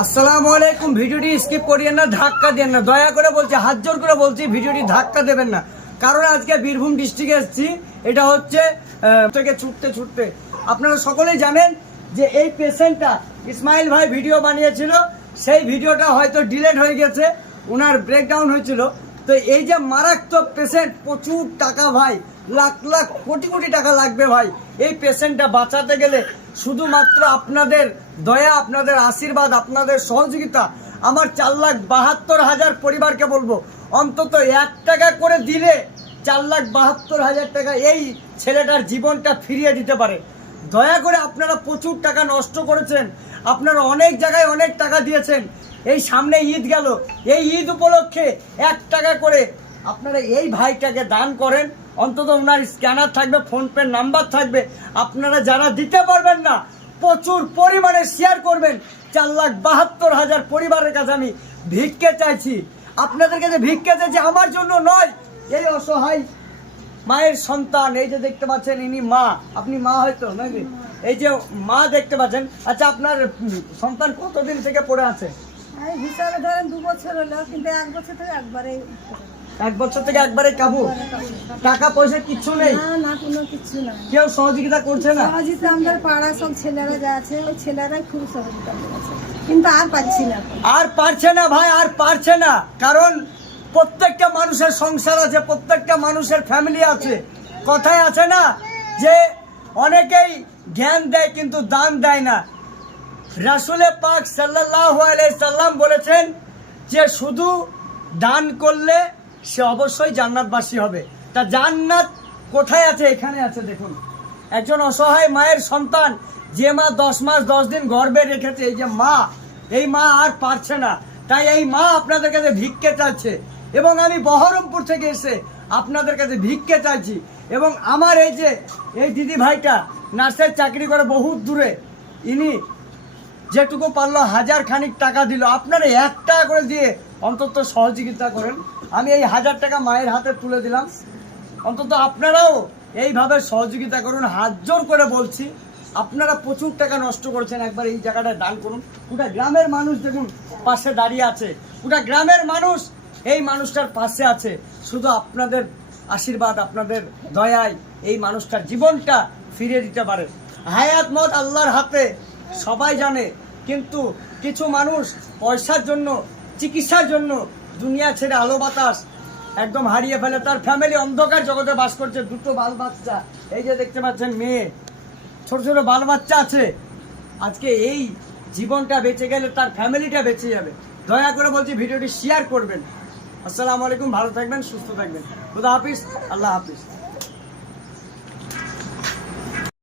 আসসালামু আলাইকুম। ভিডিওটি স্কিপ করিয়েন না, ধাক্কা দেন না, দয়া করে বলছি, হাত জোর করে বলছি, ভিডিওটি ধাক্কা দেবেন না। কারণ আজকে বীরভূম ডিস্ট্রিক্টে এসেছি, এটা হচ্ছে থেকে ছুটতে ছুটতে আপনারা সকলেই জানেন যে এই পেশেন্টটা ইসমাইল ভাই ভিডিও বানিয়েছিল, সেই ভিডিওটা হয়তো ডিলেট হয়ে গেছে, ওনার ব্রেকডাউন হয়েছিল। তো এই যে মারাত্মক পেশেন্ট, প্রচুর টাকা ভাই, লাখ লাখ কোটি কোটি টাকা লাগবে ভাই। এই পেশেন্টটা বাঁচাতে গেলে শুধুমাত্র আপনাদের দয়া, আপনাদের আশীর্বাদ, আপনাদের সহযোগিতা। আমার 4,72,000 পরিবারকে বলবো, অন্তত 1 টাকা করে দিলে 4,72,000 টাকা এই ছেলেটার জীবনটা ফিরিয়ে দিতে পারে। দয়া করে আপনারা প্রচুর টাকা নষ্ট করেছেন, আপনারা অনেক জায়গায় অনেক টাকা দিয়েছেন। এই সামনে ঈদ গেল, এই ঈদ উপলক্ষে 1 টাকা করে আপনারা এই ভাইটাকে দান করেন। অন্তত ওনার স্ক্যানার থাকবে, ফোনপে নাম্বার থাকবে, আপনারা যারা দিতে পারবেন না প্রচুর পরিমাণে শেয়ার করবেন। 4,72,000 পরিবারের কাছে আমি ভিক্ষে চাইছি, আপনাদের কাছে ভিক্ষে চাইছি, আমার জন্য নয়। এই অসহায় মায়ের সন্তান, এই যে দেখতে পাচ্ছেন ইনি মা, আপনি মা হয়তো নাকি, এই যে মা দেখতে পাচ্ছেন। আচ্ছা, আপনার সন্তান কতদিন থেকে পড়ে আছে? হিসাবে ধরেন 2 বছর হলো, কিন্তু 1 বছর থেকে একবারে 1 বছর থেকে একবারে কাবু, টাকা পয়সা কিচ্ছু নেই, না কোনো কিছু না। কেউ সহযোগিতা করছে না। সহযোগিতা আমাদের পাড়া সব ছেলেরা যা আছে, ওই ছেলেরাই খুব সহযোগিতা করেছে, কিন্তু আর পাচ্ছি না। আর পারছে না ভাই, আর পারছে না। কারণ প্রত্যেকটা মানুষের সংসার আছে, প্রত্যেকটা মানুষের ফ্যামিলি আছে। কথায় আছে না যে অনেকেই জ্ঞান দেয় কিন্তু দান দেয় না। রাসূলে পাক সাল্লাল্লাহু আলাইহি সাল্লাম বলেছেন যে শুধু দান করলে সে অবশ্যই জান্নাতবাসী হবে। তা জান্নাত কোথায় আছে? এখানে আছে। দেখুন, একজন অসহায় মায়ের সন্তান, যে মা 10 মাস 10 দিন গর্ভে রেখেছে, এই যে মা, এই মা আর পারছে না, তাই এই মা আপনাদের কাছে ভিক্ষে চাইছে। এবং আমি বহরমপুর থেকে এসে আপনাদের কাছে ভিক্ষে চাইছি। এবং আমার এই যে এই দিদি ভাইটা নার্সের চাকরি করে বহুত দূরে, ইনি যেটুকু পারলো 1000 খানিক টাকা দিল। আপনারা 1 টাকা করে দিয়ে অন্তত সহযোগিতা করেন। আমি এই 1000 টাকা মায়ের হাতে তুলে দিলাম, অন্তত আপনারাও এইভাবে সহযোগিতা করুন। হাত জোর করে বলছি, আপনারা প্রচুর টাকা নষ্ট করেছেন, একবার এই জায়গাটায় দান করুন। গোটা গ্রামের মানুষ দেখুন পাশে দাঁড়িয়ে আছে, গোটা গ্রামের মানুষ এই মানুষটার পাশে আছে। শুধু আপনাদের আশীর্বাদ, আপনাদের দয়ায় এই মানুষটার জীবনটা ফিরিয়ে দিতে পারে। হায়াত মত আল্লাহর হাতে, সবাই জানে। কিন্তু কিছু মানুষ পয়সার জন্য, চিকিৎসার জন্য দুনিয়া ছেড়ে আলো বাতাস একদম হারিয়ে ফেলে। তার ফ্যামিলি অন্ধকার জগতে বাস করছে, 2টো বাল বাচ্চা, এই যে দেখতে পাচ্ছেন মেয়ে, ছোট ছোট বাল বাচ্চা আছে। আজকে এই জীবনটা বেঁচে গেলে তার ফ্যামিলিটা বেঁচে যাবে। দয়া করে বলছি, ভিডিওটি শেয়ার করবেন। আসসালামু আলাইকুম, ভালো থাকবেন, সুস্থ থাকবেন, খুদা হাফিজ, আল্লাহ হাফিজ।